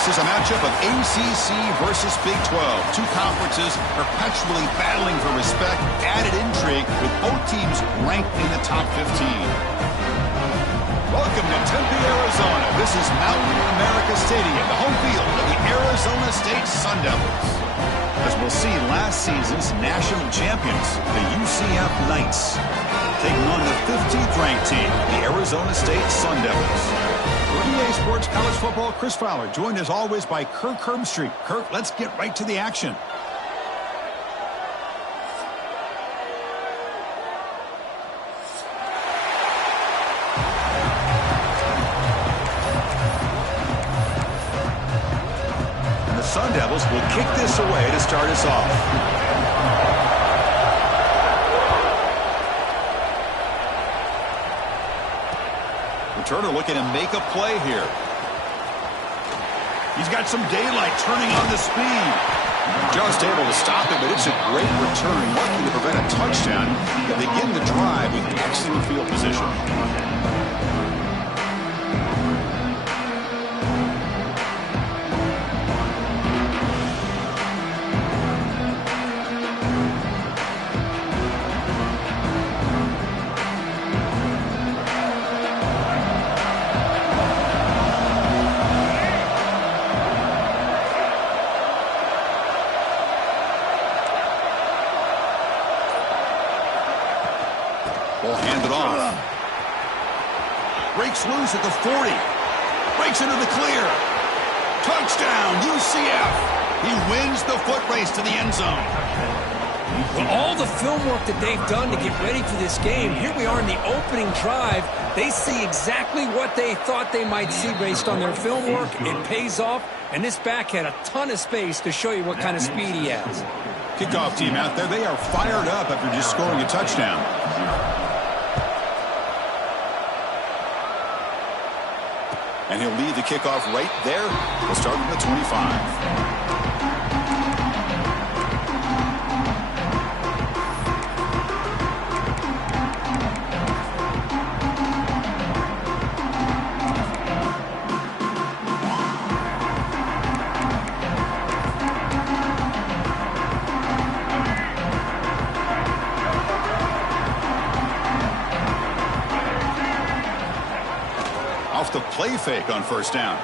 This is a matchup of ACC versus Big 12. Two conferences perpetually battling for respect. Added intrigue with both teams ranked in the top 15. Welcome to Tempe, Arizona. This is Mountain America Stadium, the home field of the Arizona State Sun Devils. As we'll see, last season's national champions, the UCF Knights, taking on the 15th ranked team, the Arizona State Sun Devils. For EA Sports College Football, Chris Fowler, joined as always by Kirk Herbstreit. Kirk, let's get right to the action. And the Sun Devils will kick this away to start us off. Turner looking to make a play here. He's got some daylight turning on the speed. Just able to stop it, but it's a great return. Lucky to prevent a touchdown. They begin the drive with excellent field position. Ball handed off. Breaks loose at the 40. Breaks into the clear. Touchdown, UCF. He wins the foot race to the end zone. Well, all the film work that they've done to get ready for this game, here we are in the opening drive. They see exactly what they thought they might see based on their film work. It pays off, and this back had a ton of space to show you what kind of speed he has. Kickoff team out there, they are fired up after just scoring a touchdown. And he'll lead the kickoff right there. We'll start from the 25. Off the play fake on first down.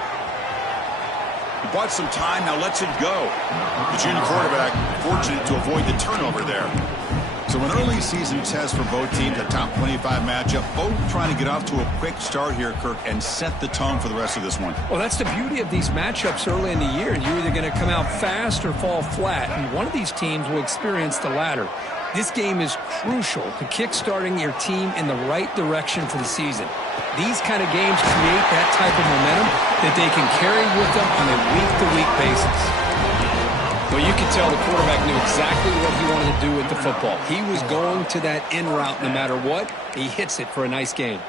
He bought some time, now lets it go. The junior quarterback fortunate to avoid the turnover there. So an early season test for both teams, a top 25 matchup. Both trying to get off to a quick start here, Kirk, and set the tone for the rest of this one. Well, that's the beauty of these matchups early in the year. You're either going to come out fast or fall flat, and one of these teams will experience the latter. This game is crucial to kick-starting your team in the right direction for the season. These kind of games create that type of momentum that they can carry with them on a week-to-week basis. Well, you can tell the quarterback knew exactly what he wanted to do with the football. He was going to that in route no matter what. He hits it for a nice gain.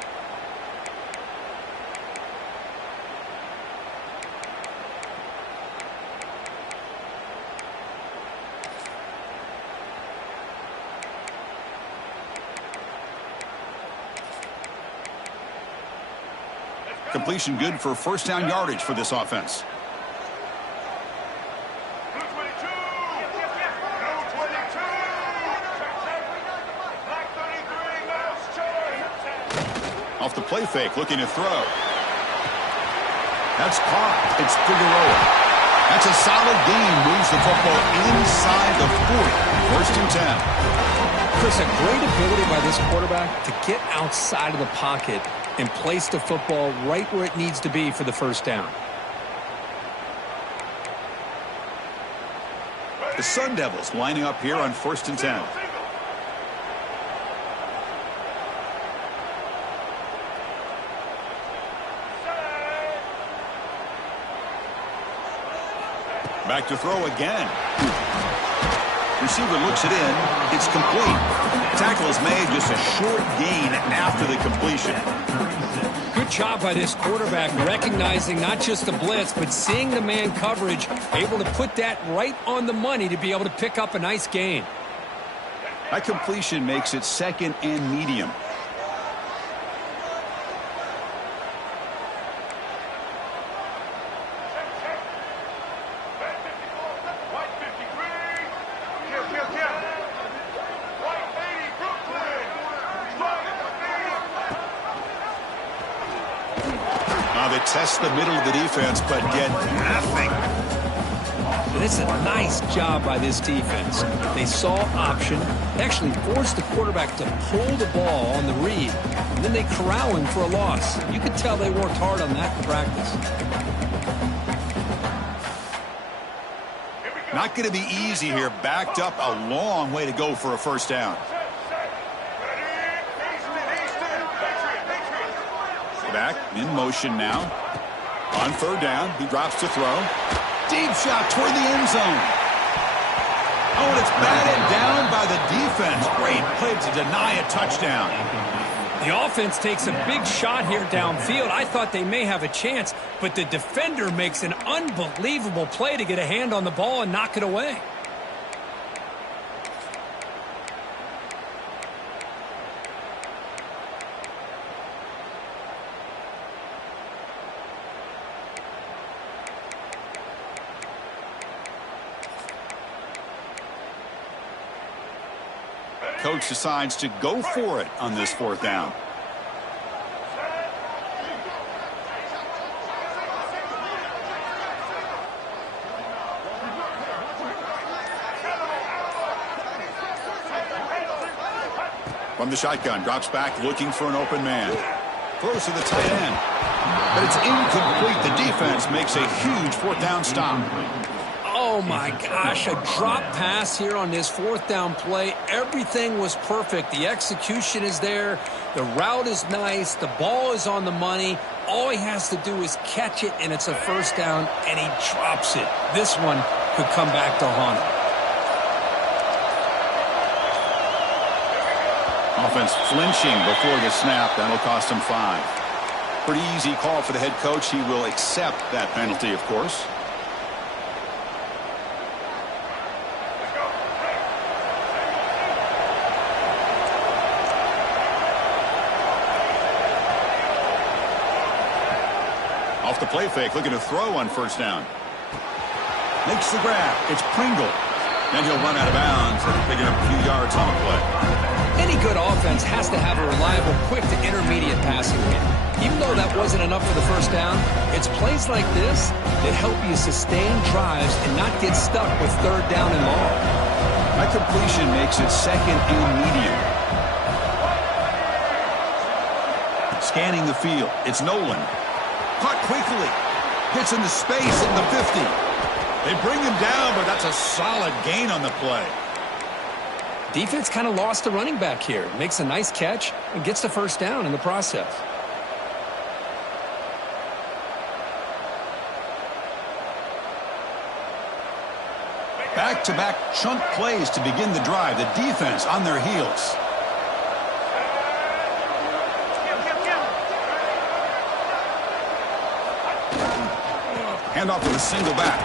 Completion good for first down yardage for this offense. Off the play fake, looking to throw. That's caught. It's Figueroa. That's a solid gain. Moves the football inside the 40. First and 10. Chris, a great ability by this quarterback to get outside of the pocket and place the football right where it needs to be for the first down. The Sun Devils lining up here on first and 10. Back to throw again. Receiver looks it in. It's complete. Tackle is made, just a short gain after the completion. Good job by this quarterback recognizing not just the blitz, but seeing the man coverage, able to put that right on the money to be able to pick up a nice gain. That completion makes it second and medium. they test the middle of the defense, but get nothing. And it's a nice job by this defense. They saw option, actually forced the quarterback to pull the ball on the read, and then they corral him for a loss. You could tell they worked hard on that in practice. Not going to be easy here. Backed up a long way to go for a first down. Back in motion now. On third down, he drops to throw. Deep shot toward the end zone. Oh, and it's batted down by the defense. Great play to deny a touchdown. The offense takes a big shot here downfield. I thought they may have a chance, but the defender makes an unbelievable play to get a hand on the ball and knock it away. Coach decides to go for it on this fourth down. From the shotgun, drops back looking for an open man. Throws to the tight end. But it's incomplete. The defense makes a huge fourth down stop. Oh, my gosh, a drop pass here on this fourth down play. Everything was perfect. The execution is there. The route is nice. The ball is on the money. All he has to do is catch it, and it's a first down, and he drops it. This one could come back to haunt him. Offense flinching before the snap. That'll cost him 5. Pretty easy call for the head coach. He will accept that penalty, of course. Off the play fake, looking to throw on first down. Makes the grab. It's Pringle. Then he'll run out of bounds after picking up a few yards on the play. Any good offense has to have a reliable, quick to intermediate passing game. Even though that wasn't enough for the first down, it's plays like this that help you sustain drives and not get stuck with third down and long. That completion makes it second and medium. Scanning the field, it's Nolan. Caught quickly. Gets into space at the 50. They bring him down, but that's a solid gain on the play. Defense kind of lost the running back here. Makes a nice catch and gets the first down in the process. Back-to-back chunk plays to begin the drive. The defense on their heels. Handoff with a single back.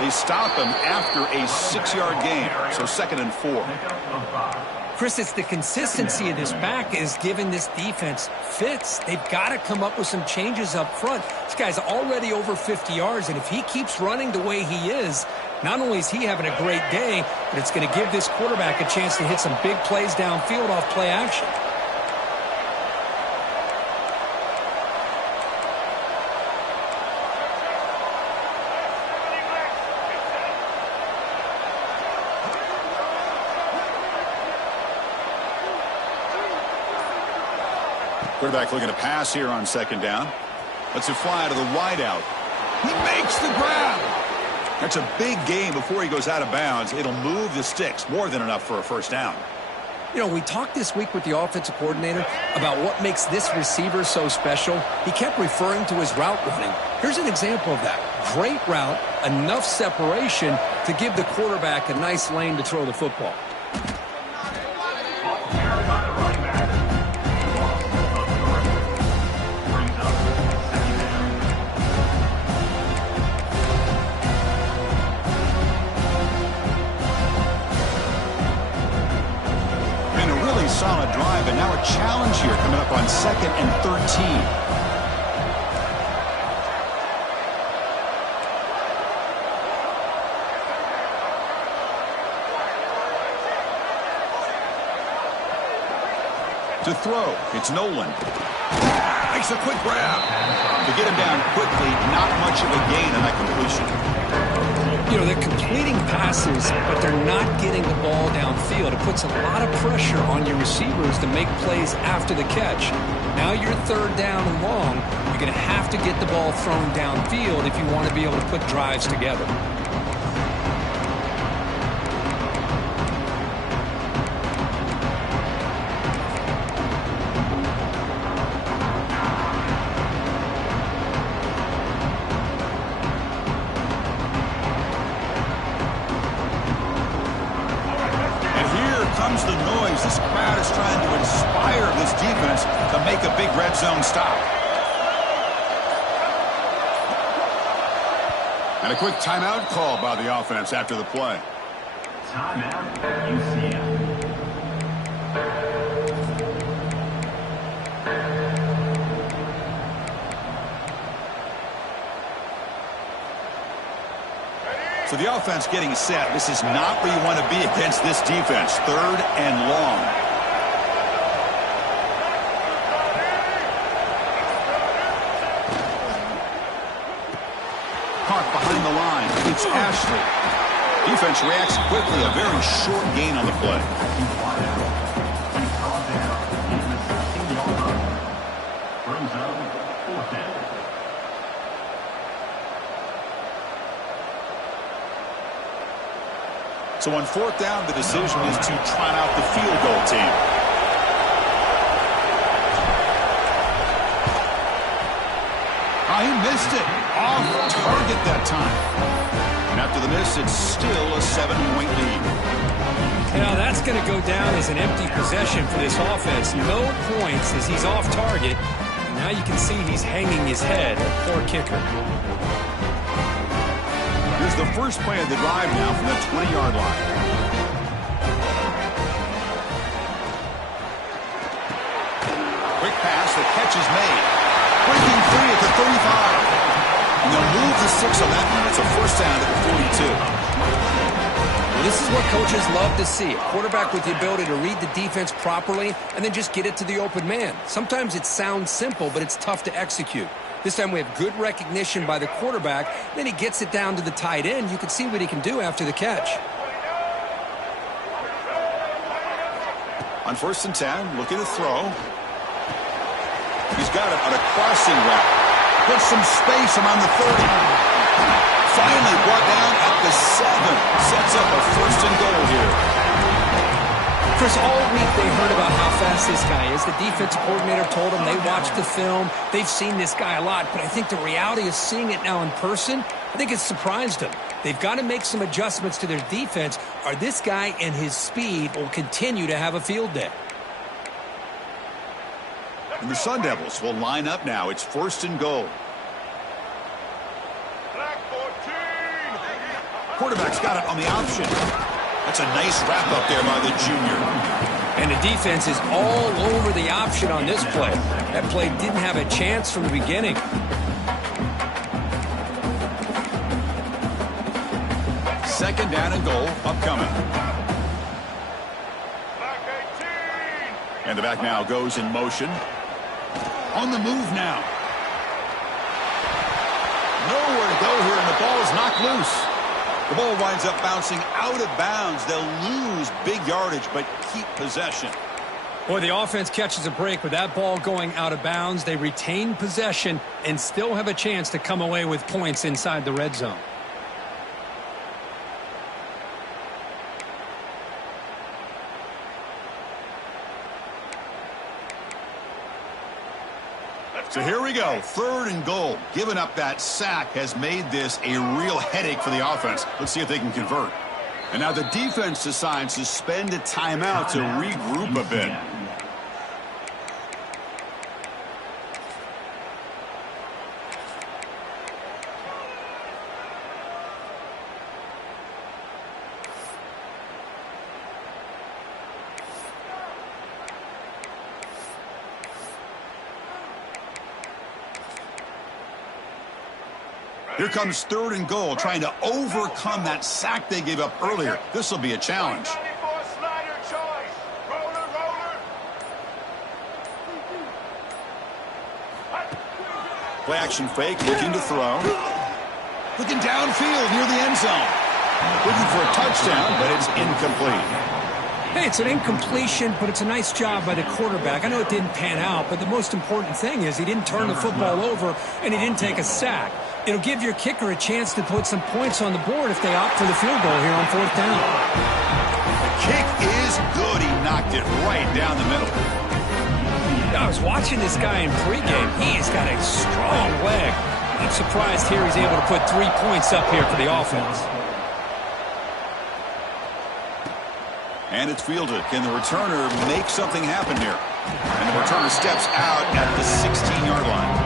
They stop him after a 6-yard gain, so 2nd and 4. Chris, it's the consistency of this back is giving this defense fits. They've got to come up with some changes up front. This guy's already over 50 yards, and if he keeps running the way he is, not only is he having a great day, but it's going to give this quarterback a chance to hit some big plays downfield off play action. Quarterback looking to pass here on 2nd down. Lets it fly to the wideout. He makes the grab. That's a big gain before he goes out of bounds. It'll move the sticks. More than enough for a first down. You know, we talked this week with the offensive coordinator about what makes this receiver so special. He kept referring to his route running. Here's an example of that. Great route, enough separation to give the quarterback a nice lane to throw the football. Solid drive, and now a challenge here coming up on 2nd and 13. To throw, it's Nolan. Makes a quick grab. To get him down quickly, not much of a gain on that completion. You know, they're completing passes, but they're not getting the ball downfield. It puts a lot of pressure on your receivers to make plays after the catch. Now you're third down and long. You're going to have to get the ball thrown downfield if you want to be able to put drives together. The noise. This crowd is trying to inspire this defense to make a big red zone stop. And a quick timeout call by the offense after the play. Timeout, UCF. So the offense getting set. This is not where you want to be against this defense. Third and long. Caught behind the line. It's Ashley. Defense reacts quickly. A very short gain on the play. So on fourth down, the decision is to trot out the field goal team. Oh, he missed it. Off target that time. And after the miss, it's still a 7-point lead. You know, that's going to go down as an empty possession for this offense. No points as he's off target. And now you can see he's hanging his head. Poor kicker. Here's the first play of the drive now from the 20-yard line. Quick pass, the catch is made. Breaking free at the 35. And they'll move to 6 on that one. It's a first down at the 42. Well, this is what coaches love to see. A quarterback with the ability to read the defense properly and then just get it to the open man. Sometimes it sounds simple, but it's tough to execute. This time we have good recognition by the quarterback. Then he gets it down to the tight end. You can see what he can do after the catch. On 1st and 10, looking to throw. He's got it on a crossing route. Puts some space around the 30. Finally brought down at the 7. Sets up a 1st and goal here. Chris, all week they heard about how fast this guy is. The defense coordinator told them they watched the film. They've seen this guy a lot, but I think the reality of seeing it now in person, I think it's surprised them. They've got to make some adjustments to their defense, or this guy and his speed will continue to have a field day. And the Sun Devils will line up now. It's 1st and goal. Quarterback's got it on the option. That's a nice wrap-up there by the junior. And the defense is all over the option on this play. That play didn't have a chance from the beginning. Second down and goal upcoming. And the back now goes in motion. On the move now. Nowhere to go here, and the ball is knocked loose. The ball winds up bouncing out of bounds. They'll lose big yardage, but keep possession. Boy, the offense catches a break with that ball going out of bounds. They retain possession and still have a chance to come away with points inside the red zone. So here we go, 3rd and goal. Giving up that sack has made this a real headache for the offense. Let's see if they can convert. And now the defense decides to spend a timeout to regroup a bit. Here comes 3rd and goal, trying to overcome that sack they gave up earlier. This will be a challenge. Play action fake, looking to throw. Looking downfield near the end zone. Looking for a touchdown, but it's incomplete. Hey, it's an incompletion, but it's a nice job by the quarterback. I know it didn't pan out, but the most important thing is he didn't turn the football over and he didn't take a sack. It'll give your kicker a chance to put some points on the board if they opt for the field goal here on 4th down. The kick is good. He knocked it right down the middle. I was watching this guy in pregame. He's got a strong leg. I'm surprised here he's able to put 3 points up here for the offense. And it's fielded. Can the returner make something happen here? And the returner steps out at the 16-yard line.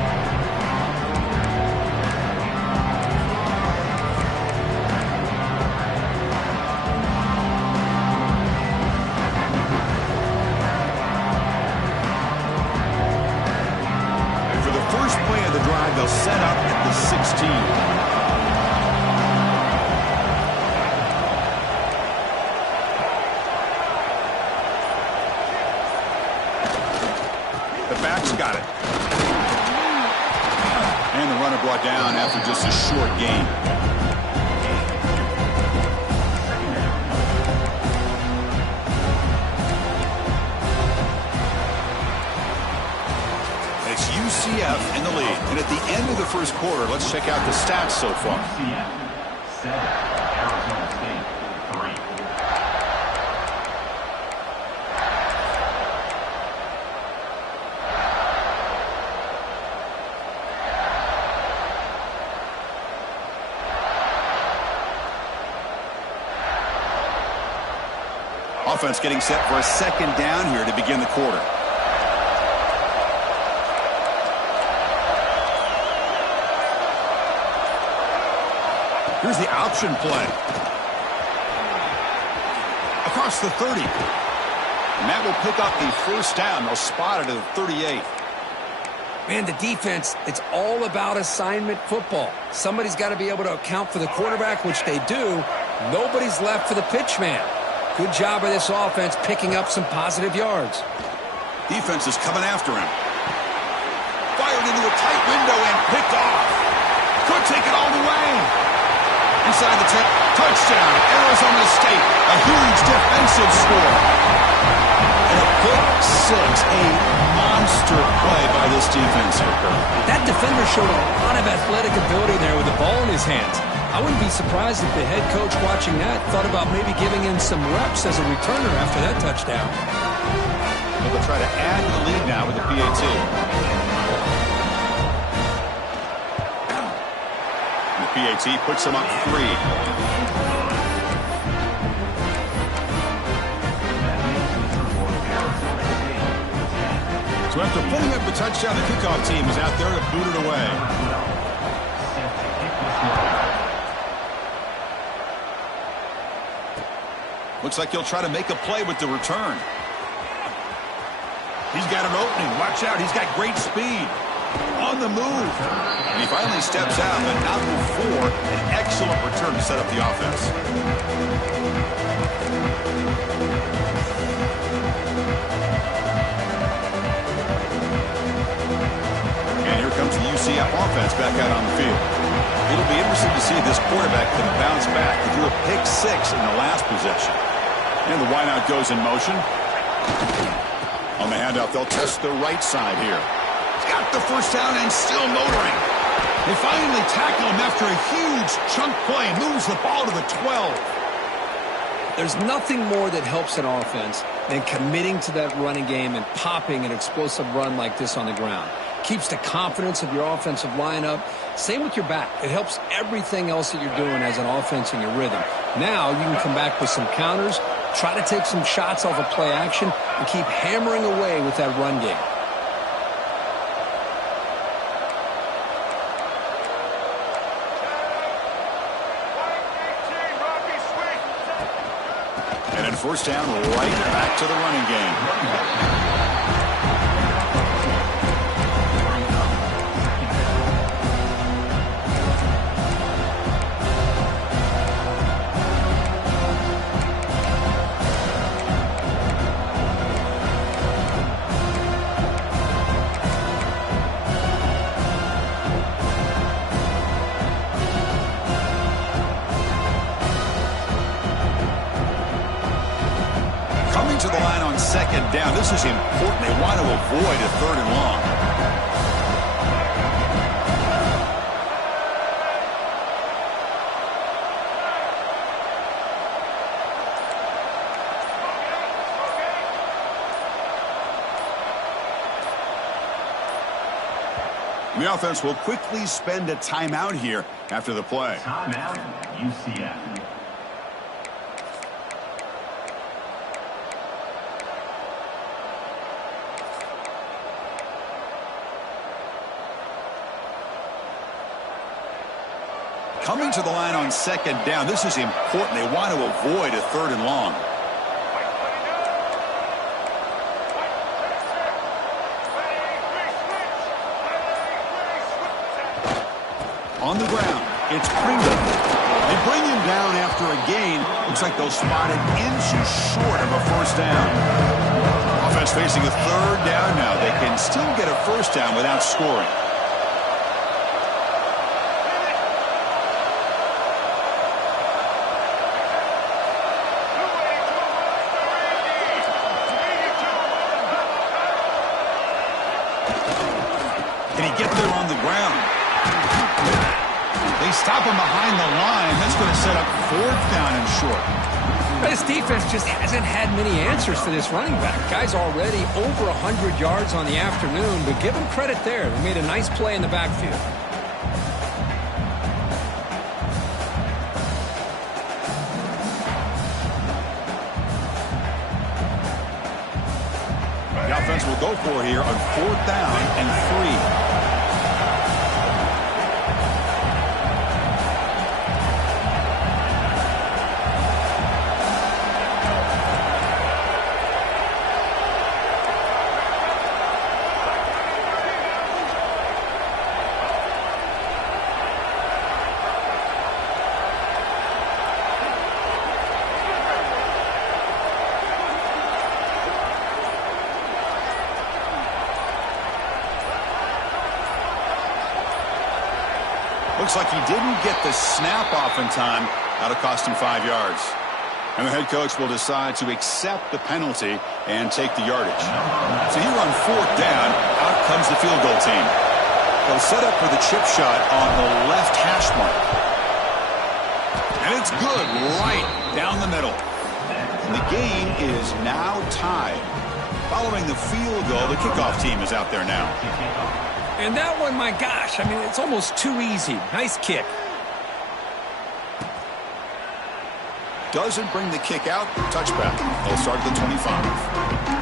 And for the first play of the drive, they'll set up at the 16. Got it. And the runner brought down after just a short gain. It's UCF in the lead. And at the end of the first quarter, let's check out the stats so far. UCF 7, Arizona State 3. Offense getting set for a second down here to begin the quarter. Here's the option play. Across the 30. And that will pick up the first down. They'll spot it at the 38. Man, the defense, it's all about assignment football. Somebody's got to be able to account for the quarterback, which they do. Nobody's left for the pitch man. Good job by this offense picking up some positive yards. Defense is coming after him. Fired into a tight window and picked off. Could take it all the way. Inside the 10. Touchdown, Arizona State. A huge defensive score. And a pick six. A monster play by this defense here, Kirk. That defender showed a lot of athletic ability there with the ball in his hands. I wouldn't be surprised if the head coach watching that thought about maybe giving him some reps as a returner after that touchdown. They'll try to add to the lead now with the PAT. The PAT puts them up 3. So after putting up the touchdown, the kickoff team is out there to boot it away. Looks like he'll try to make a play with the return. He's got an opening. Watch out. He's got great speed. On the move. And he finally steps out, but not before an excellent return to set up the offense. And here comes the UCF offense back out on the field. It'll be interesting to see if this quarterback can bounce back. He threw a pick 6 in the last possession. And the wideout goes in motion. On the handoff, they'll test the right side here. He's got the first down and still motoring. They finally tackle him after a huge chunk play. Moves the ball to the 12. There's nothing more that helps an offense than committing to that running game and popping an explosive run like this on the ground. Keeps the confidence of your offensive lineup. Same with your back. It helps everything else that you're doing as an offense in your rhythm. Now you can come back with some counters, try to take some shots off of play action, and keep hammering away with that run game. And then first down, right back to the running game. second down. This is important. They want to avoid a 3rd and long. The offense will quickly spend a timeout here after the play. Timeout, UCF. Coming to the line on 2nd down. This is important. They want to avoid a 3rd and long. On the ground, it's Pringle. They bring him down after a gain. Looks like they'll spot it inches short of a 1st down. Offense facing a 3rd down now. They can still get a 1st down without scoring. Can he get there on the ground? They stop him behind the line. That's going to set up 4th down and short. This defense just hasn't had many answers for this running back. Guy's already over 100 yards on the afternoon, but give him credit there. They made a nice play in the backfield. The offense will go for here on 4th down and 3. Looks like he didn't get the snap off in time. That'll cost him 5 yards. And the head coach will decide to accept the penalty and take the yardage. So here on 4th down, out comes the field goal team. They'll set up for the chip shot on the left hash mark. And it's good, right down the middle. And the game is now tied. Following the field goal, the kickoff team is out there now. And that one, my gosh, I mean, it's almost too easy. Nice kick. Doesn't bring the kick out. Touchback. They'll start at the 25.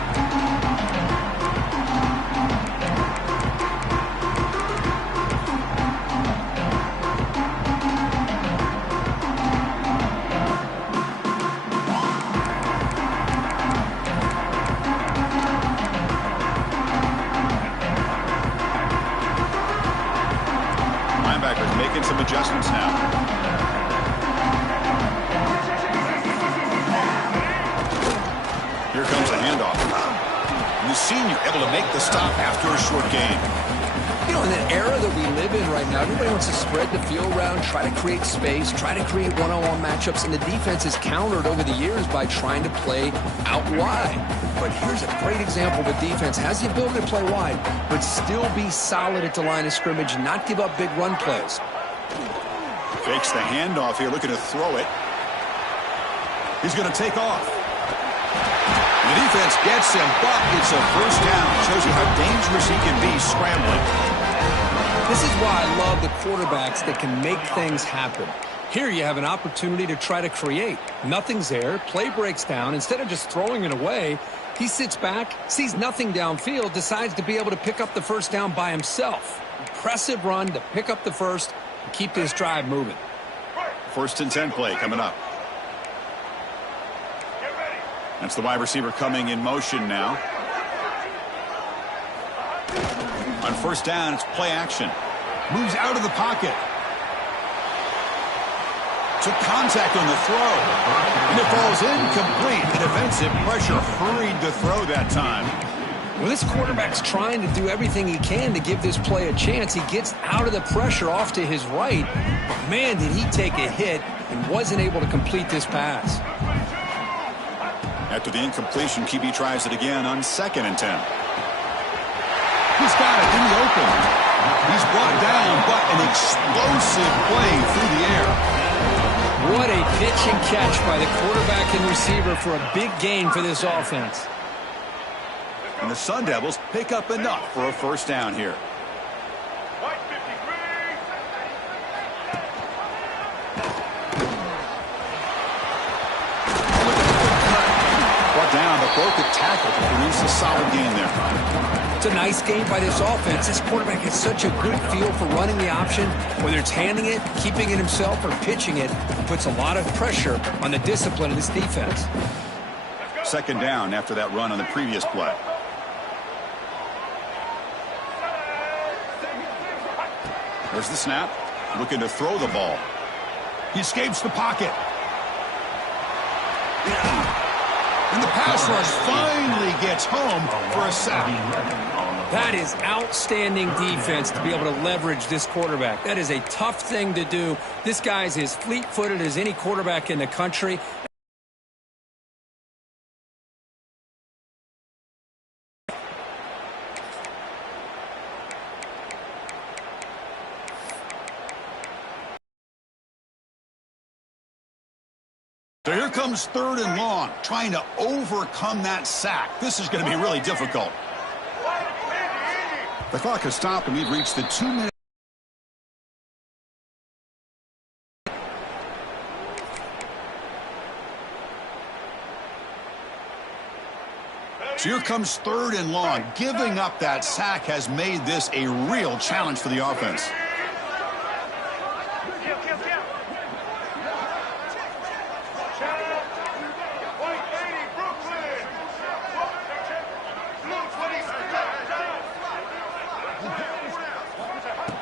Making some adjustments now. Here comes a handoff. And the senior able to make the stop after a short gain. You know, in the era that we live in right now, everybody wants to spread the field around, try to create space, try to create one-on-one matchups, and the defense is countered over the years by trying to play out wide. But here's a great example. The defense has the ability to play wide, but still be solid at the line of scrimmage, not give up big run plays. Fakes the handoff here, looking to throw it. He's going to take off. The defense gets him, but it's a 1st down. Shows you how dangerous he can be scrambling. This is why I love the quarterbacks that can make things happen. Here you have an opportunity to try to create. Nothing's there. Play breaks down. Instead of just throwing it away, he sits back, sees nothing downfield, decides to be able to pick up the 1st down by himself. Impressive run to pick up the 1st and keep this drive moving. 1st and 10 play coming up. That's the wide receiver coming in motion now. On 1st down, it's play action. Moves out of the pocket. Took contact on the throw. And it falls incomplete. The defensive pressure hurried the throw that time. Well, this quarterback's trying to do everything he can to give this play a chance. He gets out of the pressure off to his right. But man, did he take a hit and wasn't able to complete this pass. After the incompletion, QB tries it again on 2nd and 10. He's got it in the open. He's brought down, but an explosive play through the air. What a pitch and catch by the quarterback and receiver for a big gain for this offense. And the Sun Devils pick up enough for a first down here. Brought down, but broke the tackle to produce a solid gain there. It's a nice game by this offense. This quarterback has such a good feel for running the option. Whether it's handing it, keeping it himself, or pitching it, it puts a lot of pressure on the discipline of this defense. 2nd down after that run on the previous play. There's the snap. Looking to throw the ball. He escapes the pocket. And the pass rush finally gets home for a sack. That is outstanding defense to be able to leverage this quarterback. That is a tough thing to do. This guy's as fleet-footed as any quarterback in the country. So here comes 3rd and long, trying to overcome that sack. This is going to be really difficult. The clock has stopped, and we've reached the 2-minute. So here comes 3rd and long. Giving up that sack has made this a real challenge for the offense.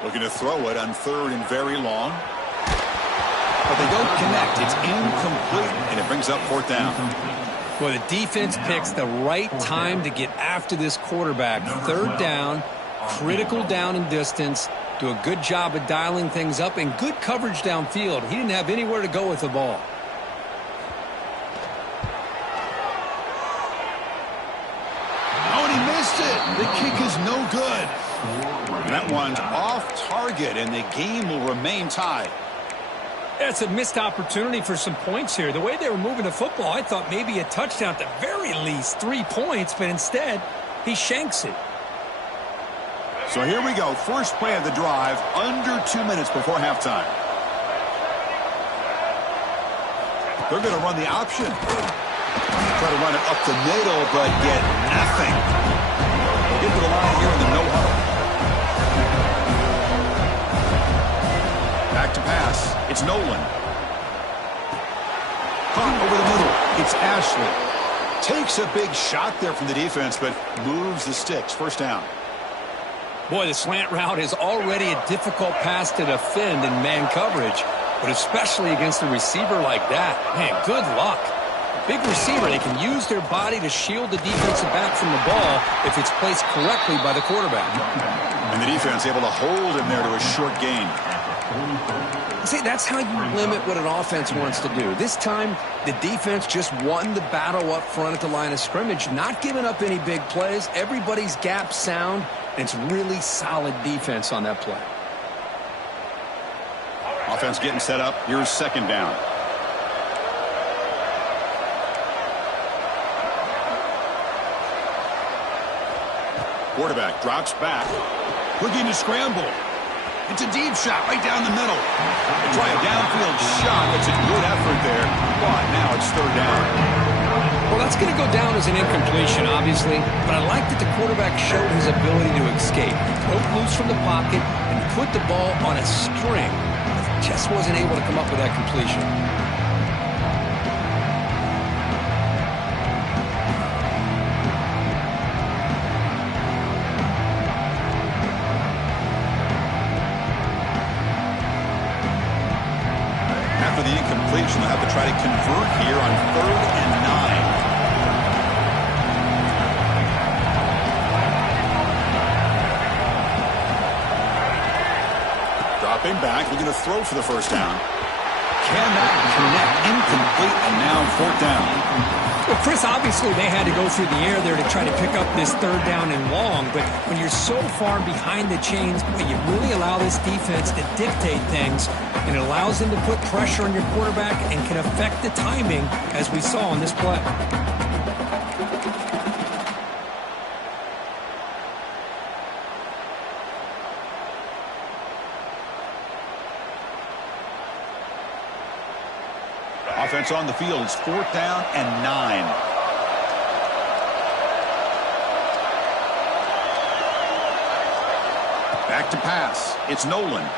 Looking to throw it on 3rd and very long. But they don't connect. It's incomplete, and it brings up 4th down. Well, the defense picks the right time to get after this quarterback. 3rd down, critical down and distance. Do a good job of dialing things up and good coverage downfield. He didn't have anywhere to go with the ball. Oh, and he missed it. The kick is no good. That one's off target, and the game will remain tied. That's a missed opportunity for some points here. The way they were moving the football, I thought maybe a touchdown at the very least, 3 points, but instead, he shanks it. So here we go. First play of the drive, under 2 minutes before halftime. They're going to run the option. Try to run it up the middle, but get nothing. We'll get to the line here in the no huddle. Back to pass. It's Nolan. Caught over the middle. It's Ashley. Takes a big shot there from the defense, but moves the sticks. First down. Boy, the slant route is already a difficult pass to defend in man coverage, but especially against a receiver like that. Man, good luck. Big receiver, they can use their body to shield the defensive back from the ball if it's placed correctly by the quarterback. And the defense able to hold him there to a short gain. See, that's how you limit what an offense wants to do. This time, the defense just won the battle up front at the line of scrimmage, not giving up any big plays. Everybody's gap sound, and it's really solid defense on that play. Offense getting set up. Here's 2nd down. Quarterback drops back, looking to scramble. It's a deep shot right down the middle. They try a downfield shot. It's a good effort there, but now it's 3rd down. Well, that's going to go down as an incompletion, obviously, but I like that the quarterback showed his ability to escape. Broke loose from the pocket and put the ball on a string. Just wasn't able to come up with that completion. The incompletion, they'll have to try to convert here on 3rd and 9. Dropping back, looking to throw for the first down. Cannot connect, incomplete, and now 4th down. Well, Chris, obviously they had to go through the air there to try to pick up this third down and long, but when you're so far behind the chains, you really allow this defense to dictate things, and it allows them to put pressure on your quarterback and can affect the timing, as we saw on this play. Offense on the field. It's 4th down and 9. Back to pass. It's Nolan.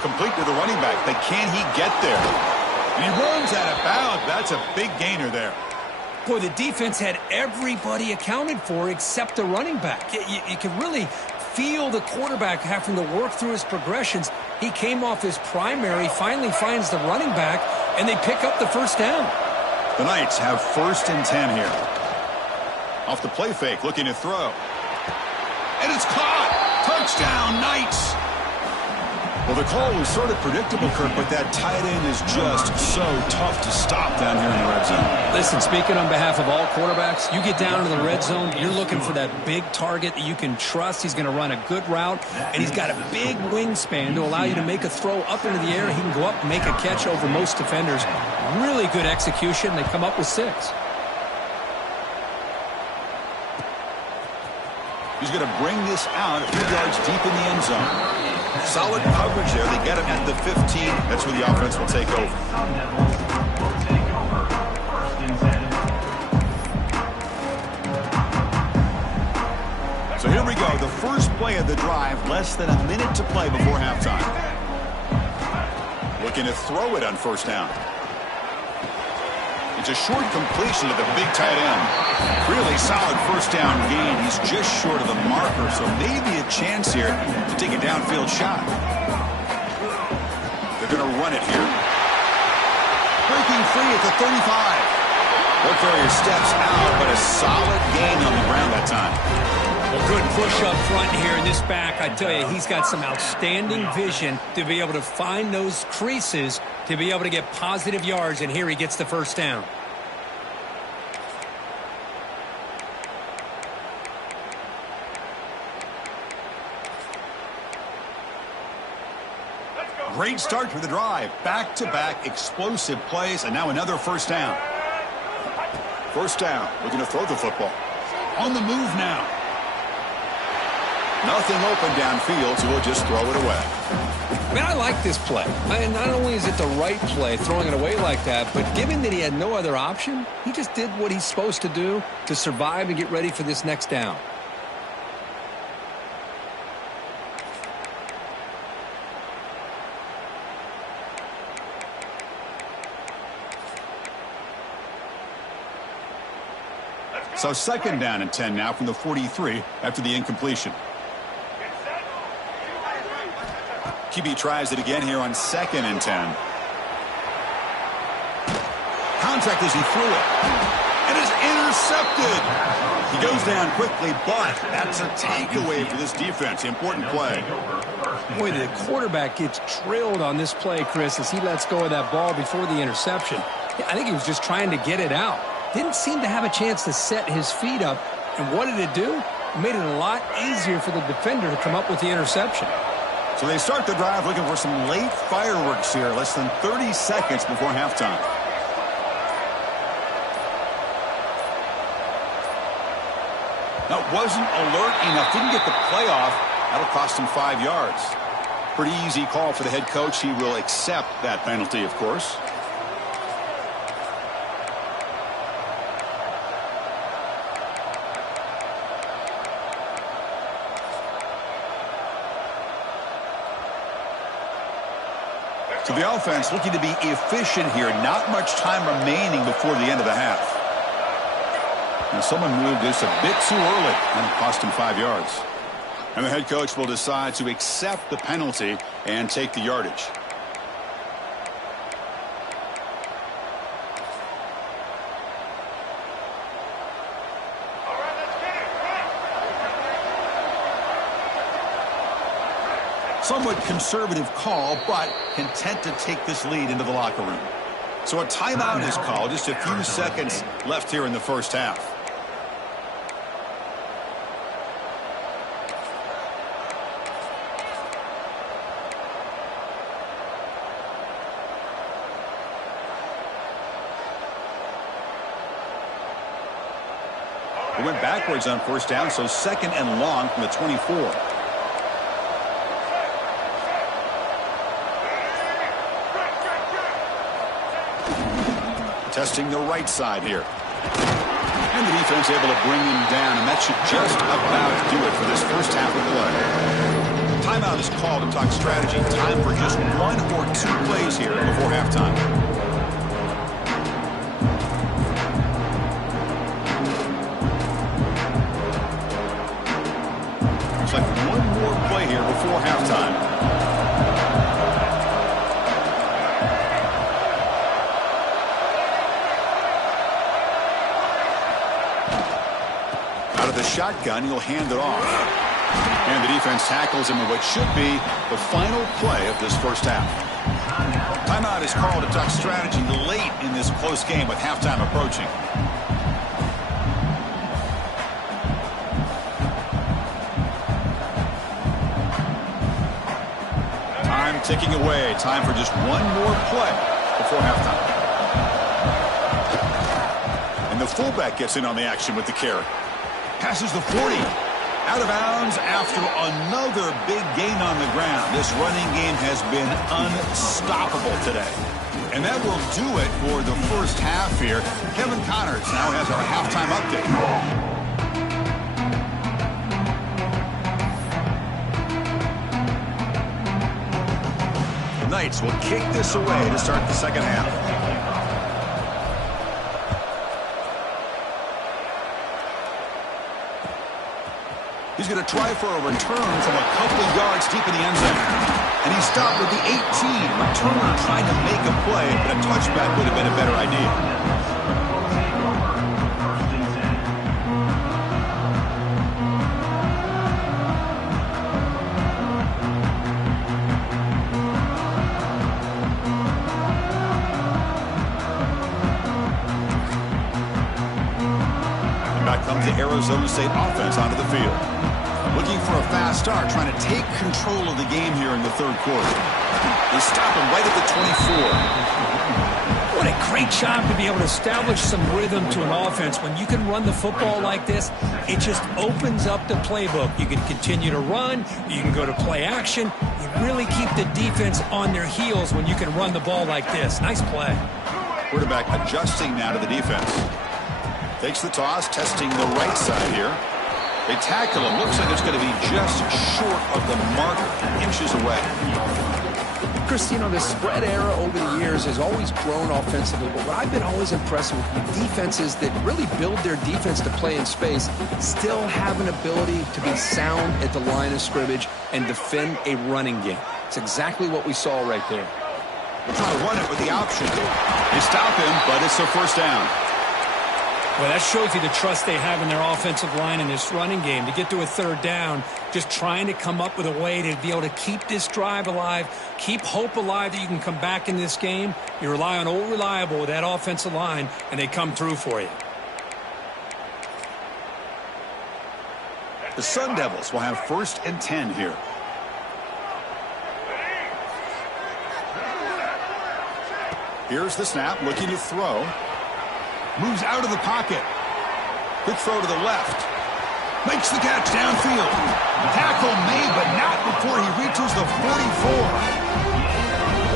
Complete to the running back. But can he get there? And he runs out of bounds. That's a big gainer there. Boy, the defense had everybody accounted for except the running back. You can really feel the quarterback having to work through his progressions. He came off his primary, finally finds the running back, and they pick up the first down. The Knights have 1st and 10 here. Off the play fake, looking to throw. And it's caught! Touchdown, Knights! Well, the call was sort of predictable, Kirk, but that tight end is just so tough to stop down here in the red zone. Listen, speaking on behalf of all quarterbacks, you get down into the red zone, you're looking for that big target that you can trust. He's going to run a good route, and he's got a big wingspan to allow you to make a throw up into the air. He can go up and make a catch over most defenders. Really good execution. They come up with 6. He's going to bring this out a few yards deep in the end zone. Solid coverage there. They get him at the 15. That's where the offense will take over. So here we go. The first play of the drive. Less than a minute to play before halftime. Looking to throw it on 1st down. It's a short completion to the big tight end. Really solid 1st down gain. He's just short of the marker, so maybe a chance here to take a downfield shot. They're going to run it here. Breaking free at the 35. Woodbury steps out, but a solid gain on the ground that time. Well, good push up front here in this back. I tell you, he's got some outstanding vision to be able to find those creases, to be able to get positive yards, and here he gets the first down. Great start to the drive. Back-to-back explosive plays, and now another 1st down. 1st down. Looking to throw the football. On the move now. Nothing open downfield, so we'll just throw it away. I mean, I like this play. Not only is it the right play, throwing it away like that, but given that he had no other option, he just did what he's supposed to do to survive and get ready for this next down. So 2nd down and 10 now from the 43 after the incompletion. QB tries it again here on 2nd and 10. Contact as he threw it. And is intercepted. He goes down quickly, but that's a takeaway for this defense. Important play. Boy, the quarterback gets drilled on this play, Chris, as he lets go of that ball before the interception. I think he was just trying to get it out. Didn't seem to have a chance to set his feet up. And what did it do? It made it a lot easier for the defender to come up with the interception. So they start the drive looking for some late fireworks here. Less than 30 seconds before halftime. That wasn't alert enough. Didn't get the play off. That'll cost him 5 yards. Pretty easy call for the head coach. He will accept that penalty, of course. So the offense looking to be efficient here. Not much time remaining before the end of the half. And someone moved this a bit too early, and it cost him 5 yards. And the head coach will decide to accept the penalty and take the yardage. Somewhat conservative call, but content to take this lead into the locker room. So a timeout is called. Just a few seconds left here in the first half. It went backwards on first down, so second and long from the 24. Testing the right side here. And the defense able to bring him down, and that should just about do it for this first half of play. Timeout is called to talk strategy. Time for just 1 or 2 plays here before halftime. Looks like 1 more play here before halftime. Out of the shotgun, he'll hand it off. And the defense tackles him in what should be the final play of this first half. Timeout is called to talk strategy late in this close game with halftime approaching. Time ticking away. Time for just 1 more play before halftime. And the fullback gets in on the action with the carry. Passes the 40. Out of bounds after another big gain on the ground. This running game has been unstoppable today. And that will do it for the first half here. Kevin Connors now has our halftime update. The Knights will kick this away to start the second half. He's going to try for a return from a couple of yards deep in the end zone. And he stopped with the 18. Returner trying to make a play, but a touchback would have been a better idea. And back comes the Arizona State offense onto the field. Looking for a fast start, trying to take control of the game here in the third quarter. They stop him right at the 24. What a great job to be able to establish some rhythm to an offense. When you can run the football like this, it just opens up the playbook. You can continue to run. You can go to play action. You really keep the defense on their heels when you can run the ball like this. Nice play. Quarterback adjusting now to the defense. Takes the toss, testing the right side here. They tackle him. Looks like it's going to be just short of the mark, inches away. Chris, you know, the spread era over the years has always grown offensively, but what I've been always impressed with defenses that really build their defense to play in space still have an ability to be sound at the line of scrimmage and defend a running game. It's exactly what we saw right there. They're trying to run it with the option. They stop him, but it's a first down. Well, that shows you the trust they have in their offensive line in this running game. To get to a third down, just trying to come up with a way to be able to keep this drive alive, keep hope alive that you can come back in this game. You rely on Old Reliable with that offensive line, and they come through for you. The Sun Devils will have 1st and 10 here. Here's the snap, looking to throw. Moves out of the pocket. Quick throw to the left. Makes the catch downfield. Tackle made, but not before he reaches the 44.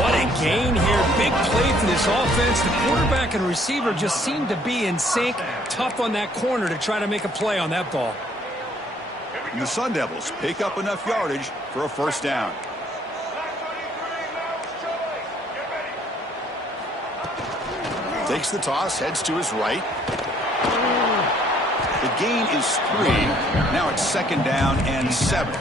What a gain here. Big play for this offense. The quarterback and receiver just seem to be in sync. Tough on that corner to try to make a play on that ball. And the Sun Devils pick up enough yardage for a first down. Takes the toss, heads to his right. The gain is 3. Now it's 2nd down and 7.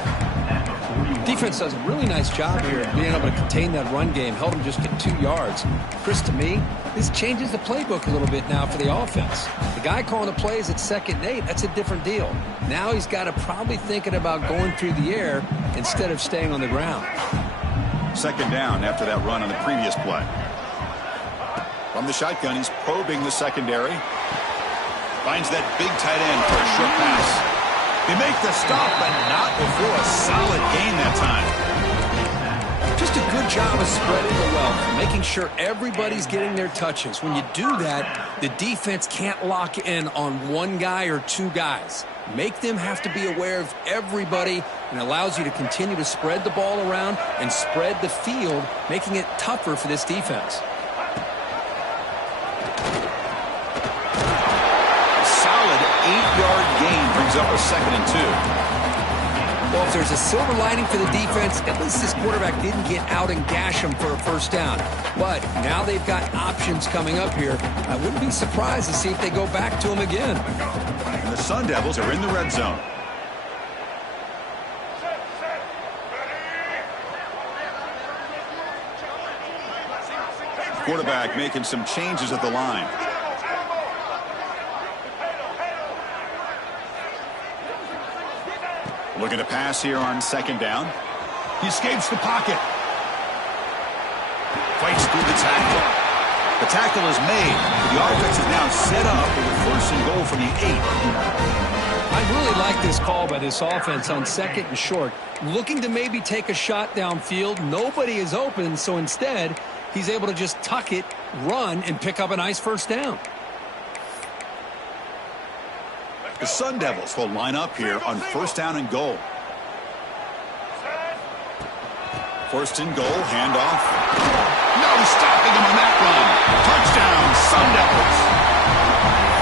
Defense does a really nice job here of being able to contain that run game. Held him just at 2 yards. Chris, to me, this changes the playbook a little bit now for the offense. The guy calling the plays at 2nd and 8, that's a different deal. Now he's got to probably thinking about going through the air instead of staying on the ground. 2nd down after that run on the previous play. From the shotgun, he's probing the secondary. Finds that big tight end for a short pass. They make the stop, but not before a solid gain that time. Just a good job of spreading the wealth, making sure everybody's getting their touches. When you do that, the defense can't lock in on one guy or two guys. Make them have to be aware of everybody, and allows you to continue to spread the ball around and spread the field, making it tougher for this defense. A solid 8-yard gain brings up a 2nd and 2. Well, if there's a silver lining for the defense, at least this quarterback didn't get out and gash him for a first down. But now they've got options coming up here. I wouldn't be surprised to see if they go back to him again. And the Sun Devils are in the red zone. Quarterback making some changes at the line. Looking to pass here on 2nd down. He escapes the pocket. Fights through the tackle. The tackle is made. The offense is now set up for the 1st and goal from the 8. I really like this call by this offense on 2nd and short. Looking to maybe take a shot downfield. Nobody is open, so instead, he's able to just tuck it, run, and pick up a nice first down. The Sun Devils will line up here on 1st down and goal. 1st and goal, handoff. No stopping him on that run. Touchdown, Sun Devils.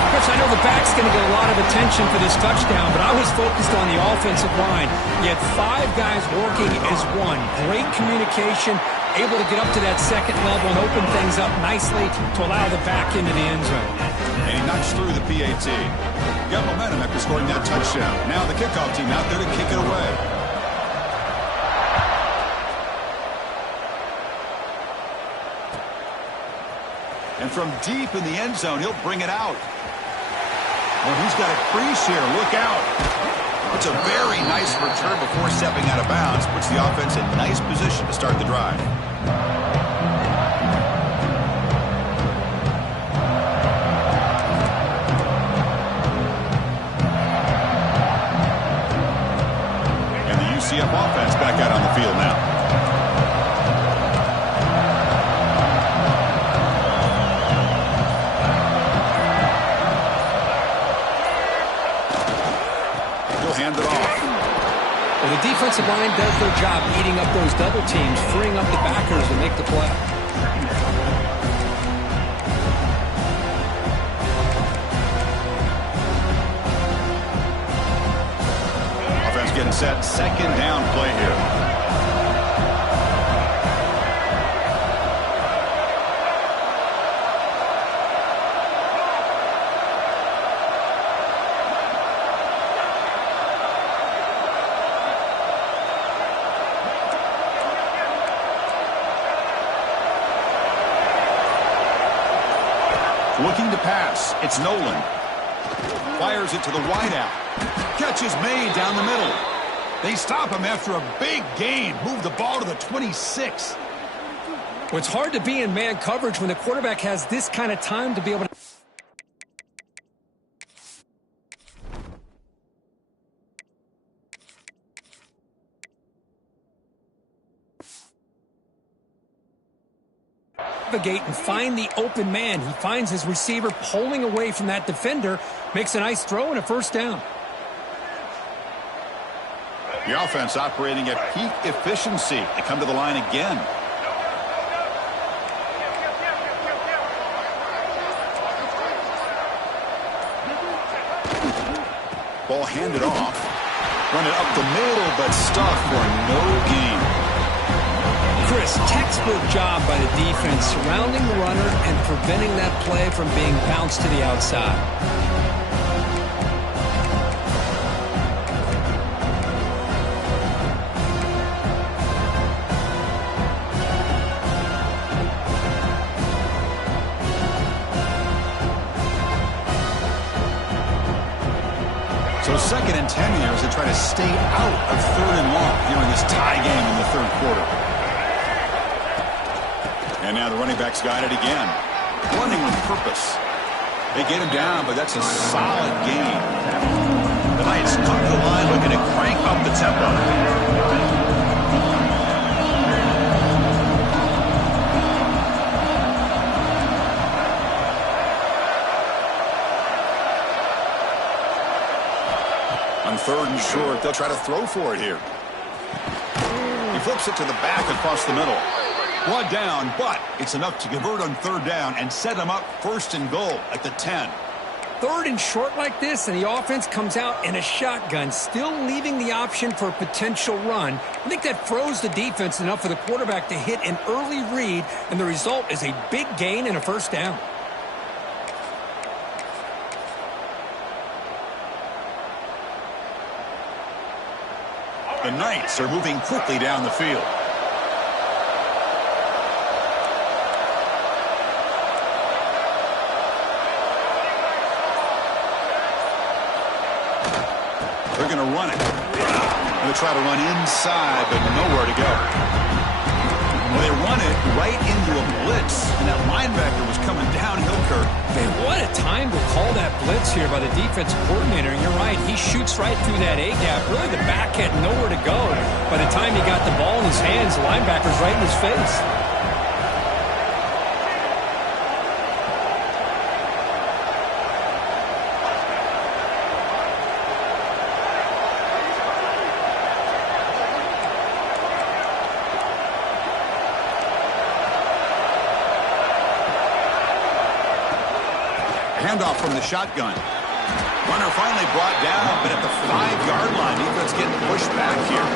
Chris, I know the back's going to get a lot of attention for this touchdown, but I was focused on the offensive line. You had 5 guys working as one. Great communication, able to get up to that 2nd level and open things up nicely to allow the back into the end zone. And he knocks through the PAT. Got momentum after scoring that touchdown. Now the kickoff team out there to kick it away. And from deep in the end zone, he'll bring it out. Well, he's got a crease here. Look out. It's a very nice return before stepping out of bounds. Puts the offense in nice position to start the drive. UCF offense back out on the field now. He'll hand it off. Well, the defensive line does their job eating up those double teams, freeing up the backers to make the play. Getting set, 2nd down play here. Looking to pass, it's Nolan. Fires it to the wideout. Catch is made down the middle. They stop him after a big gain. Move the ball to the 26. Well, it's hard to be in man coverage when the quarterback has this kind of time to be able to. Navigate and find the open man. He finds his receiver pulling away from that defender, makes a nice throw and a 1st down. The offense operating at peak efficiency. They come to the line again. Ball handed off. Run it up the middle, but stuffed for no gain. Chris, textbook job by the defense surrounding the runner and preventing that play from being bounced to the outside. So 2nd and 10 here as they try to stay out of 3rd and long here in this tie game in the 3rd quarter. And now the running back's got it again. running with purpose. They get him down, but that's a solid gain. The Knights come to the line looking to crank up the tempo. On 3rd and short, they'll try to throw for it here. He flips it to the back across the middle. One down, but it's enough to convert on 3rd down and set them up 1st and goal at the 10. 3rd and short like this, and the offense comes out in a shotgun, still leaving the option for a potential run. I think that froze the defense enough for the quarterback to hit an early read, and the result is a big gain and a 1st down. The Knights are moving quickly down the field. They're going to run it. They'll try to run inside, but nowhere to go. Well, they run it right into a blitz, and that linebacker was coming downhill, Kirk. Man, what a time to call that blitz here by the defensive coordinator. And you're right, he shoots right through that A-gap. Really, the back had nowhere to go. By the time he got the ball in his hands, the linebacker's right in his face. Handoff from the shotgun. Runner finally brought down, but at the 5-yard line, defense getting pushed back here.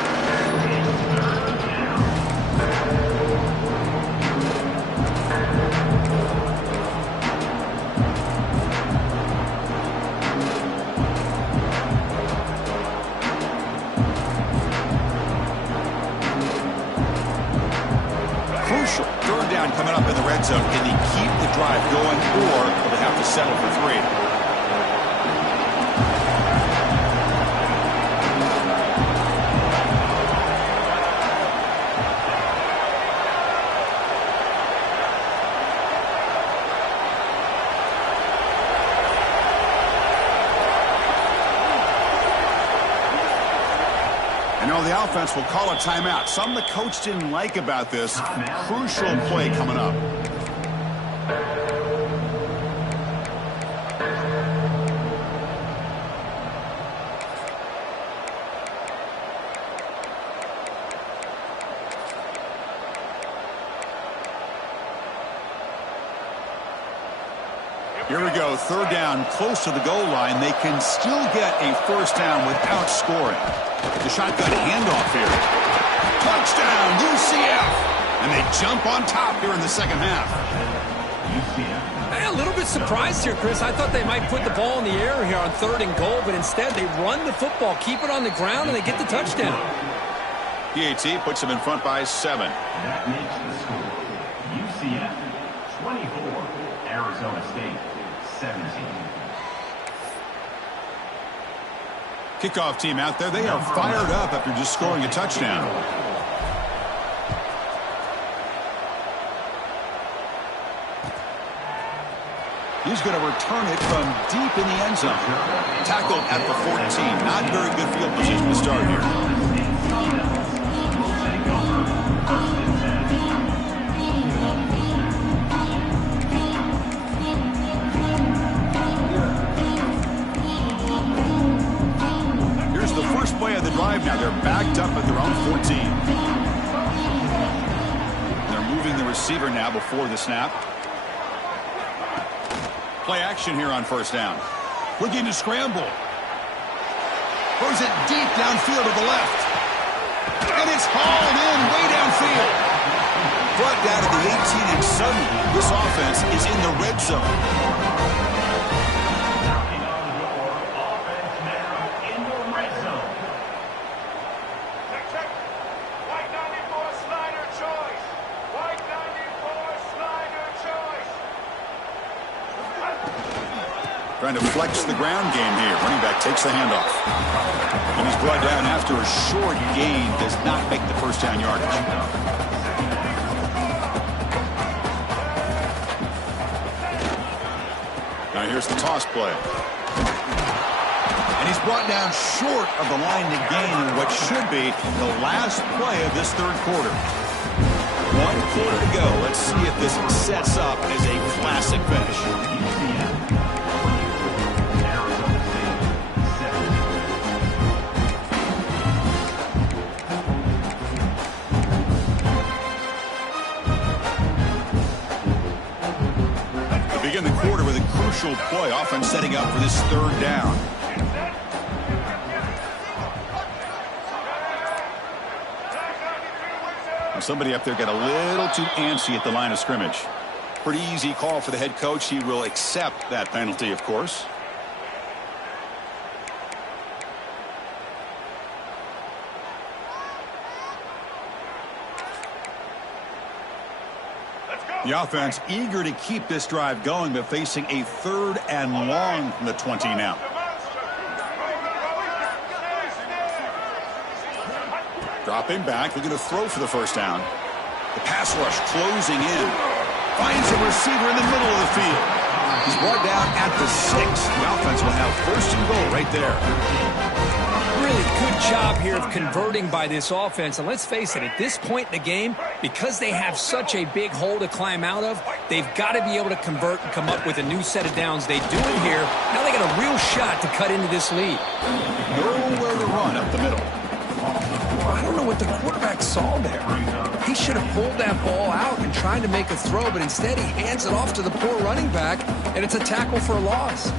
Crucial 3rd down coming up in the red zone. Can he keep the drive going, or will they have to settle for 3? The offense will call a timeout. Something the coach didn't like about this. Crucial play coming up. Here we go, 3rd down, close to the goal line. They can still get a 1st down without scoring. The shotgun handoff here. Touchdown, UCF! And they jump on top here in the 2nd half. A little bit surprised here, Chris. I thought they might put the ball in the air here on 3rd and goal, but instead they run the football, keep it on the ground, and they get the touchdown. PAT puts them in front by 7. That makes the score UCF 24, Arizona State 17. Kickoff team out there. They are fired up after just scoring a touchdown. He's going to return it from deep in the end zone. Tackled at the 14. Not very good field position to start here. Play of the drive now. They're backed up at their own 14. They're moving the receiver now before the snap. Play action here on 1st down. Looking to scramble. Throws it deep downfield to the left. And it's hauled in way downfield. Brought down to the 18, and suddenly this offense is in the red zone. Trying to flex the ground game here. Running back takes the handoff. And he's brought down after a short gain. Does not make the 1st down yardage. Now here's the toss play. And he's brought down short of the line to gain what should be the last play of this third quarter. 1 quarter to go. Let's see if this sets up as a classic finish. We begin the quarter with a crucial play, offense setting up for this third down. Somebody up there got a little too antsy at the line of scrimmage. Pretty easy call for the head coach. He will accept that penalty, of course. The offense eager to keep this drive going, but facing a 3rd and long from the 20 now. Dropping back, looking to throw for the first down. The pass rush closing in. Finds a receiver in the middle of the field. He's brought down at the 6. The offense will have 1st and goal right there. Really good job here of converting by this offense. And let's face it, at this point in the game, because they have such a big hole to climb out of, they've got to be able to convert and come up with a new set of downs. They do it here. Now they got a real shot to cut into this lead. Nowhere to run up the middle. I don't know what the quarterback saw there. He should have pulled that ball out and tried to make a throw, but instead he hands it off to the poor running back, and it's a tackle for a loss.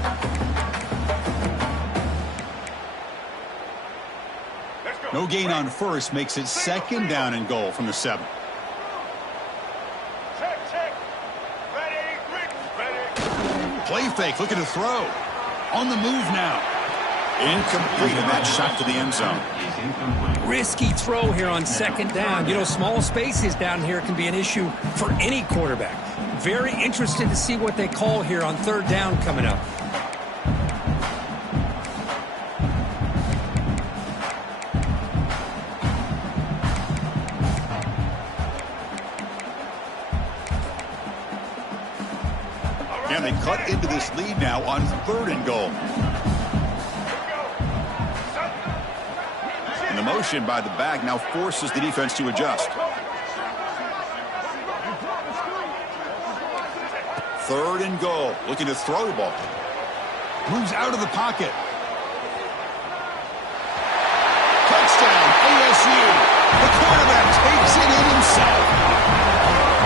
No gain on first makes it 2nd down and goal from the 7. Play fake, looking to throw. On the move now. Incomplete, and that shot to the end zone. Risky throw here on 2nd down. You know, small spaces down here can be an issue for any quarterback. Very interested to see what they call here on 3rd down coming up. And they cut into this lead now on 3rd and goal. And the motion by the back now forces the defense to adjust. 3rd and goal. Looking to throw the ball. Moves out of the pocket. Touchdown, ASU. The quarterback takes it in himself.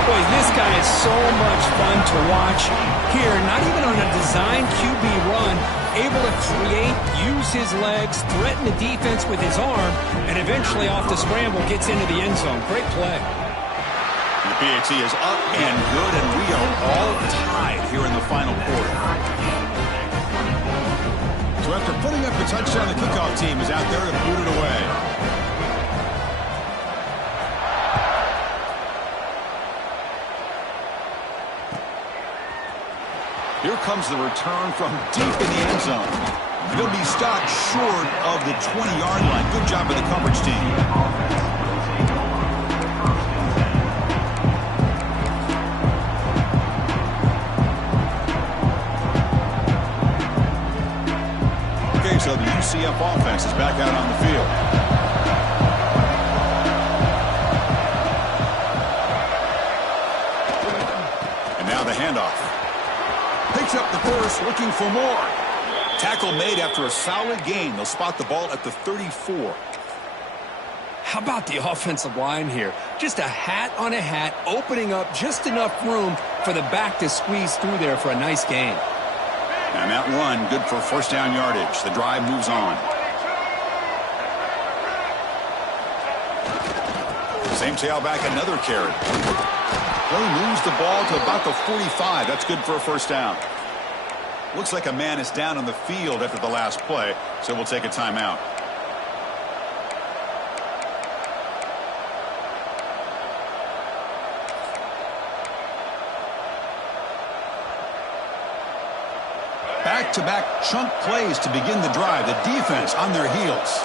Boy, this guy is so much fun to watch. Here, not even on a designed QB run, able to create, use his legs, threaten the defense with his arm, and eventually off the scramble gets into the end zone. Great play. The PAT is up and good, and we are all tied here in the final quarter. So after putting up the touchdown, the kickoff team is out there to boot it away. Here comes the return from deep in the end zone. He'll be stopped short of the 20-yard line. Good job by the coverage team. Okay, so the UCF offense is back out on the field. And now the handoff. Picks up the course, looking for more. Tackle made after a solid gain. They'll spot the ball at the 34. How about the offensive line here? Just a hat on a hat, opening up just enough room for the back to squeeze through there for a nice gain. And that run, good for 1st down yardage. The drive moves on. Same tailback, another carry. Well, he moves the ball to about the 45. That's good for a 1st down. Looks like a man is down on the field after the last play, so we'll take a timeout. Back-to-back chunk plays to begin the drive. The defense on their heels.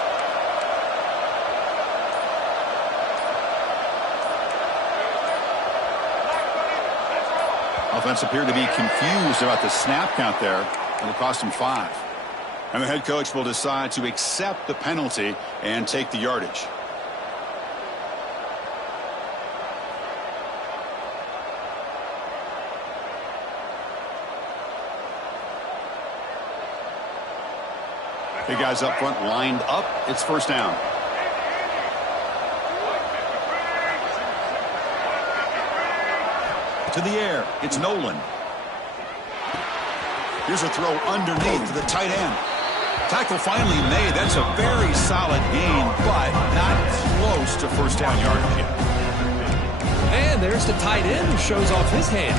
A Offense appeared to be confused about the snap count there. It'll cost him 5. And the head coach will decide to accept the penalty and take the yardage. The guys up front lined up. It's first down. To the air. It's Nolan. Here's a throw underneath to the tight end. Tackle finally made. That's a very solid gain, but not close to first down yardage yet. And there's the tight end who shows off his hands.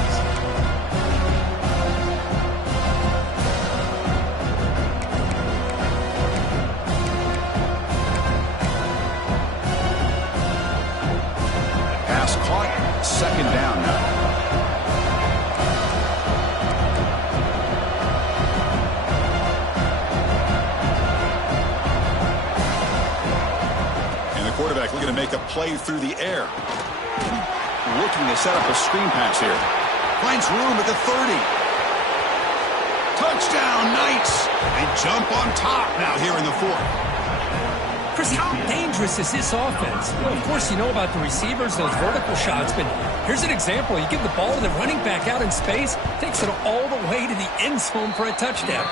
Pass caught. Second down now. Quarterback looking to make a play through the air. Looking to set up a screen pass here. Finds room at the 30. Touchdown, Knights. They jump on top now here in the 4th. Chris, how dangerous is this offense? Well, of course, you know about the receivers, those vertical shots, but here's an example. You give the ball to the running back out in space, takes it all the way to the end zone for a touchdown.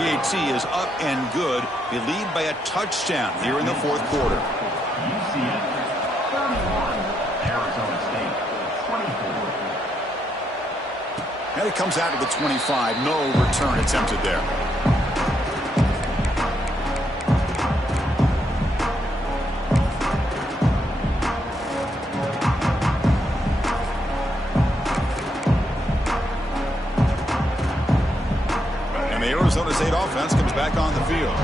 PAT is up and good. They lead by a touchdown here in the 4th quarter. UCF 31, Arizona State 24. And it comes out of the 25. No return attempted there. Arizona State offense comes back on the field.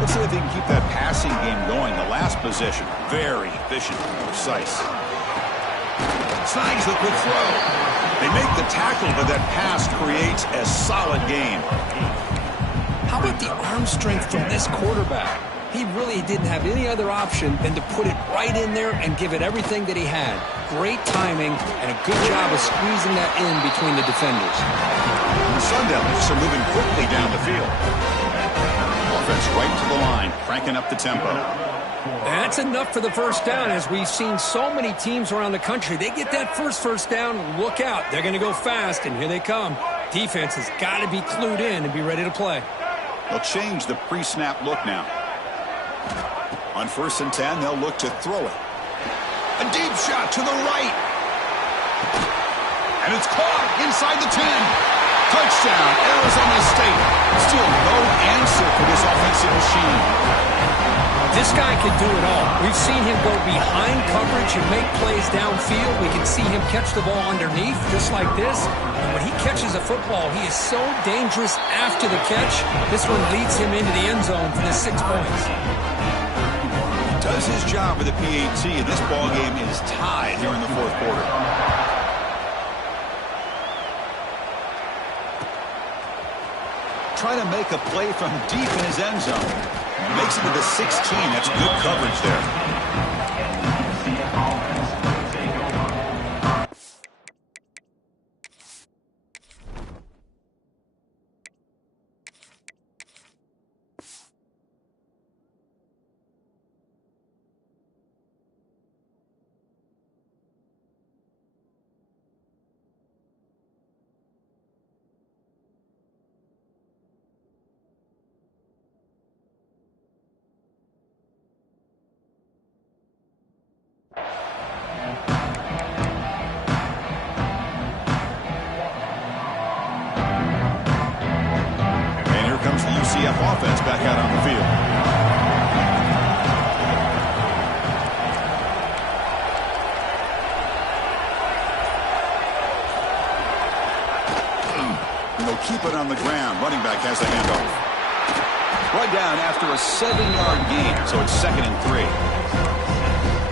Let's see if they can keep that passing game going. The last possession, very efficient and precise. Snags the quick throw. They make the tackle, but that pass creates a solid gain. How about the arm strength from this quarterback? He really didn't have any other option than to put it right in there and give it everything that he had. Great timing and a good job of squeezing that in between the defenders. The Sun Devils are moving quickly down the field. Offense right to the line, cranking up the tempo. That's enough for the first down, as we've seen so many teams around the country. They get that first down, look out. They're going to go fast, and here they come. Defense has got to be clued in and be ready to play. They'll change the pre-snap look now. On 1st and 10, they'll look to throw it. A deep shot to the right. And it's caught inside the 10. Touchdown, Arizona State. Still no answer for this offensive machine. This guy can do it all. We've seen him go behind coverage and make plays downfield. We can see him catch the ball underneath, just like this. And when he catches a football, he is so dangerous after the catch. This one leads him into the end zone for the 6 points. Does his job with the PAT, and this ball game is tied here in the 4th quarter. Try to make a play from deep in his end zone. Makes it to the 16. That's good coverage there. UCF offense back out on the field. And they'll keep it on the ground. Running back has the handoff. Brought down after a 7-yard gain, so it's 2nd and 3.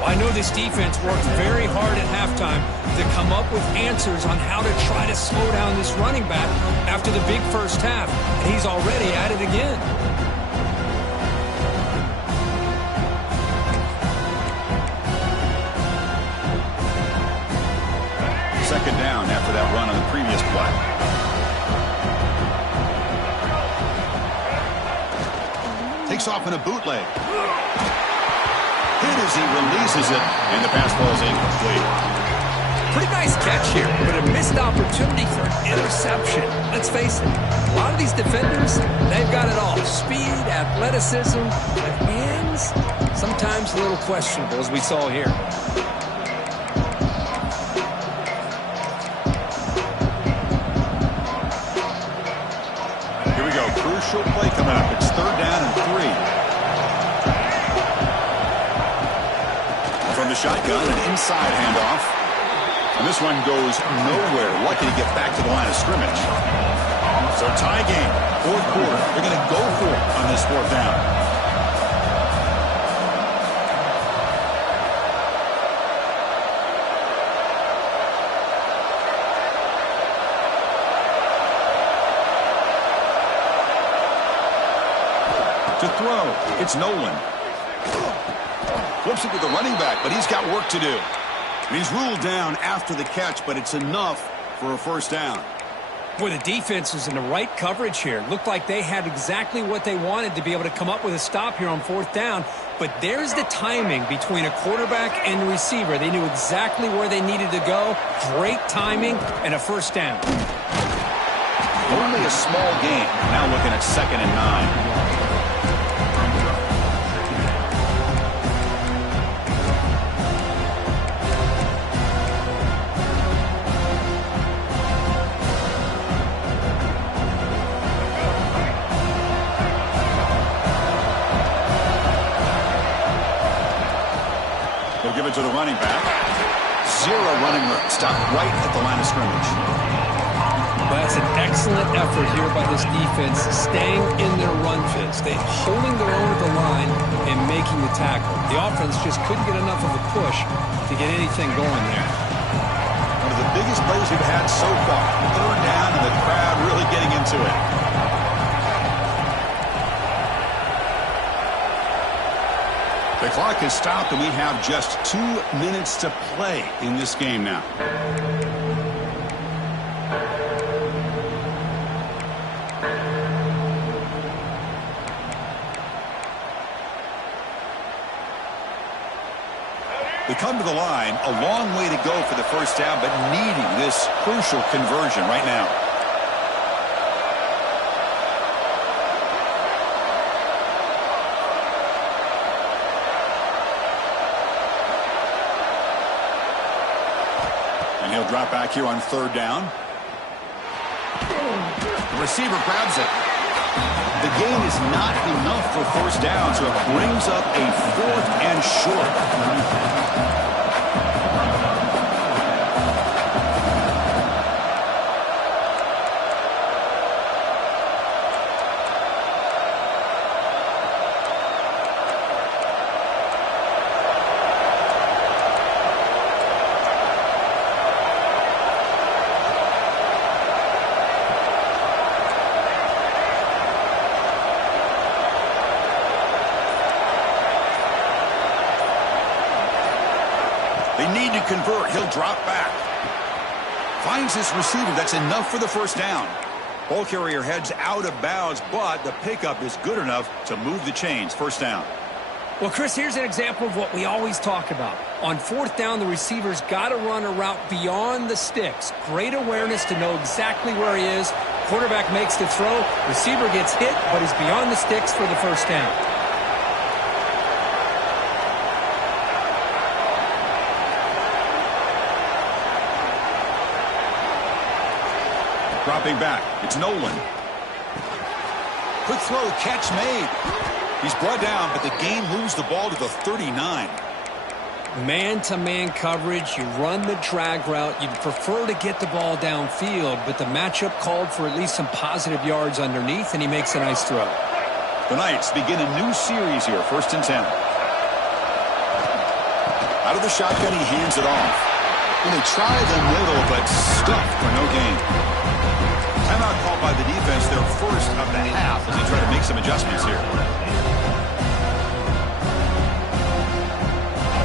Well, I know this defense worked very hard at halftime to come up with answers on how to try to slow down this running back after the big first half, and he's already at it again. Second down. down after that run on the previous play. Takes off in a bootleg. Hit as he releases it, and the pass ball is incomplete. Pretty nice catch here, but a missed opportunity for an interception. Let's face it, a lot of these defenders, they've got it all. Speed, athleticism, but hands, sometimes a little questionable, as we saw here. Here we go, crucial play coming up. It's 3rd down and 3. From the shotgun, an inside handoff. And this one goes nowhere. Lucky to get back to the line of scrimmage. So tie game, 4th quarter. They're going to go for it on this 4th down. To throw, it's Nolan. Flips it to the running back, but he's got work to do. And he's ruled down after the catch, but it's enough for a 1st down. Boy, the defense was in the right coverage here. Looked like they had exactly what they wanted to be able to come up with a stop here on 4th down. But there's the timing between a quarterback and the receiver. They knew exactly where they needed to go. Great timing and a 1st down. Only a small gain. Now looking at 2nd and 9. Give it to the running back. 0 running room. Stop right at the line of scrimmage. That's an excellent effort here by this defense, staying in their run fits. They're holding their own at the line and making the tackle. The offense just couldn't get enough of a push to get anything going there. One of the biggest plays we've had so far. 3rd down and the crowd really getting into it. The clock has stopped, and we have just 2 minutes to play in this game now. They come to the line, a long way to go for the 1st down, but needing this crucial conversion right now. He'll drop back here on 3rd down. The receiver grabs it. The gain is not enough for 1st down, so it brings up a 4th and short. They need to convert. He'll drop back. Finds his receiver. That's enough for the 1st down. Ball carrier heads out of bounds, but the pickup is good enough to move the chains. 1st down. Well, Chris, here's an example of what we always talk about. On 4th down, the receiver's got to run a route beyond the sticks. Great awareness to know exactly where he is. Quarterback makes the throw. Receiver gets hit, but he's beyond the sticks for the 1st down. Dropping back. It's Nolan. Quick throw. Catch made. He's brought down, but the game moves the ball to the 39. Man-to-man coverage. You run the drag route. You'd prefer to get the ball downfield, but the matchup called for at least some positive yards underneath, and he makes a nice throw. The Knights begin a new series here. 1st and 10. Out of the shotgun, he hands it off. And they try the middle, but stuffed for no gain. Timeout called by the defense, their 1st of the half, as they try to make some adjustments here.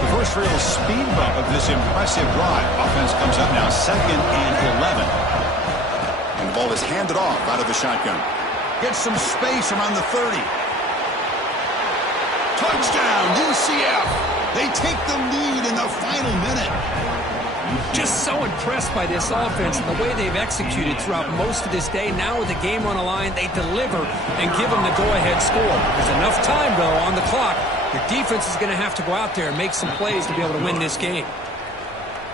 The first real speed bump of this impressive drive. Offense comes up now 2nd and 11. And the ball is handed off out of the shotgun. Gets some space around the 30. Touchdown, UCF. They take the lead in the final minute. Just so impressed by this offense and the way they've executed throughout most of this day. Now with the game on the line, they deliver and give them the go-ahead score. There's enough time, though, on the clock. Your defense is going to have to go out there and make some plays to be able to win this game.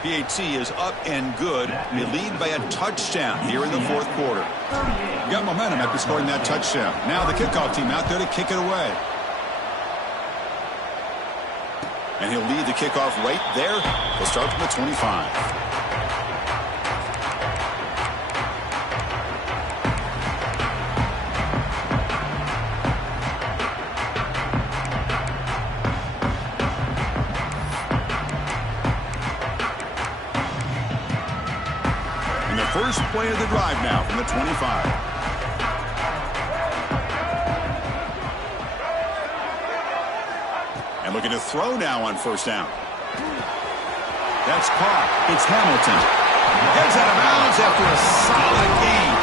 PAT is up and good. They lead by a touchdown here in the 4th quarter. Got momentum after scoring that touchdown. Now the kickoff team out there to kick it away. And he'll lead the kickoff right there. He'll start from the 25. And the first play of the drive now from the 25. Looking to throw now on 1st down. That's caught. It's Hamilton. Heads out of bounds after a solid game.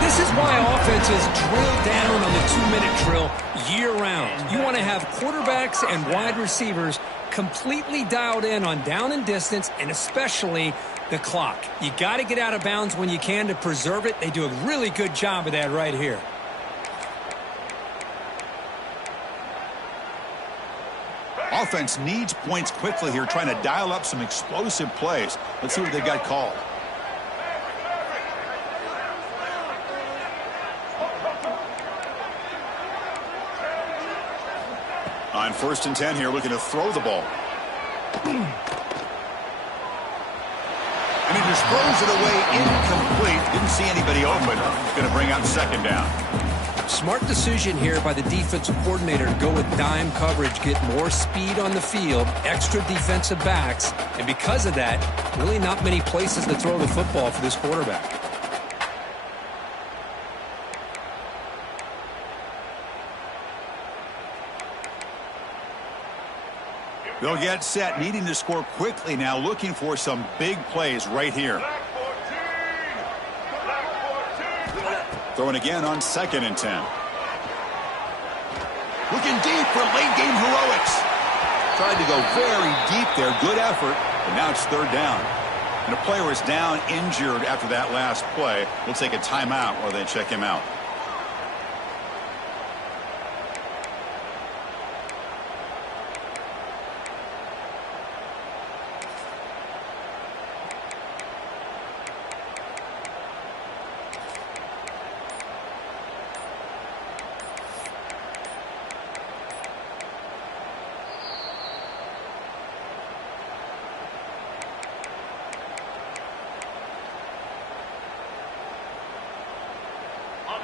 This is why offenses drill down on the 2-minute drill year-round. You want to have quarterbacks and wide receivers completely dialed in on down and distance, and especially the clock. You got to get out of bounds when you can to preserve it. They do a really good job of that right here. Offense needs points quickly here, trying to dial up some explosive plays. Let's see what they got called. On 1st and 10 here, looking to throw the ball. And he just throws it away incomplete. Didn't see anybody open. Going to bring out 2nd down. Smart decision here by the defensive coordinator to go with dime coverage, get more speed on the field, extra defensive backs, and because of that, really not many places to throw the football for this quarterback. They'll get set, needing to score quickly now, looking for some big plays right here. Throwing again on 2nd and 10. Looking deep for late-game heroics. Tried to go very deep there. Good effort, but now it's 3rd down. And a player is down, injured after that last play. We'll take a timeout while they check him out.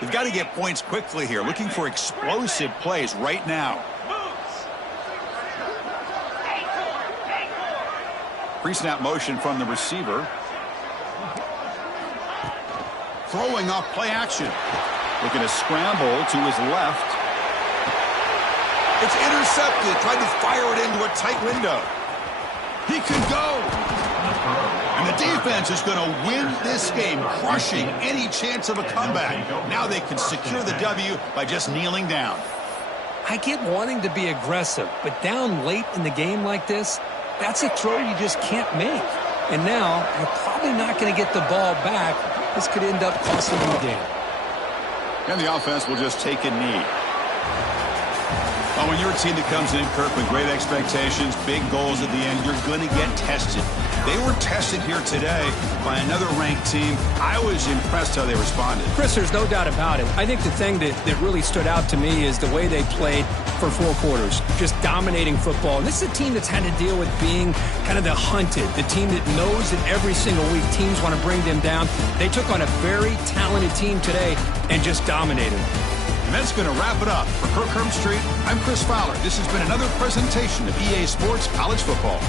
They've got to get points quickly here, looking for explosive plays right now. Pre-snap motion from the receiver. Throwing off play action. Looking to scramble to his left. It's intercepted. Tried to fire it into a tight window. He could go. And the defense is going to win this game, crushing any chance of a comeback. Now they can secure the W by just kneeling down. I get wanting to be aggressive, but down late in the game like this, that's a throw you just can't make. And now you're probably not going to get the ball back. This could end up costing you the game. And the offense will just take a knee. Well, when you're a team that comes in, Kirk, with great expectations, big goals at the end, you're going to get tested. They were tested here today by another ranked team. I was impressed how they responded. Chris, there's no doubt about it. I think the thing that really stood out to me is the way they played for 4 quarters, just dominating football. And this is a team that's had to deal with being kind of the hunted, the team that knows that every single week teams want to bring them down. They took on a very talented team today and just dominated. And that's going to wrap it up. For Kirk Herbstreit, I'm Chris Fowler. This has been another presentation of EA Sports College Football.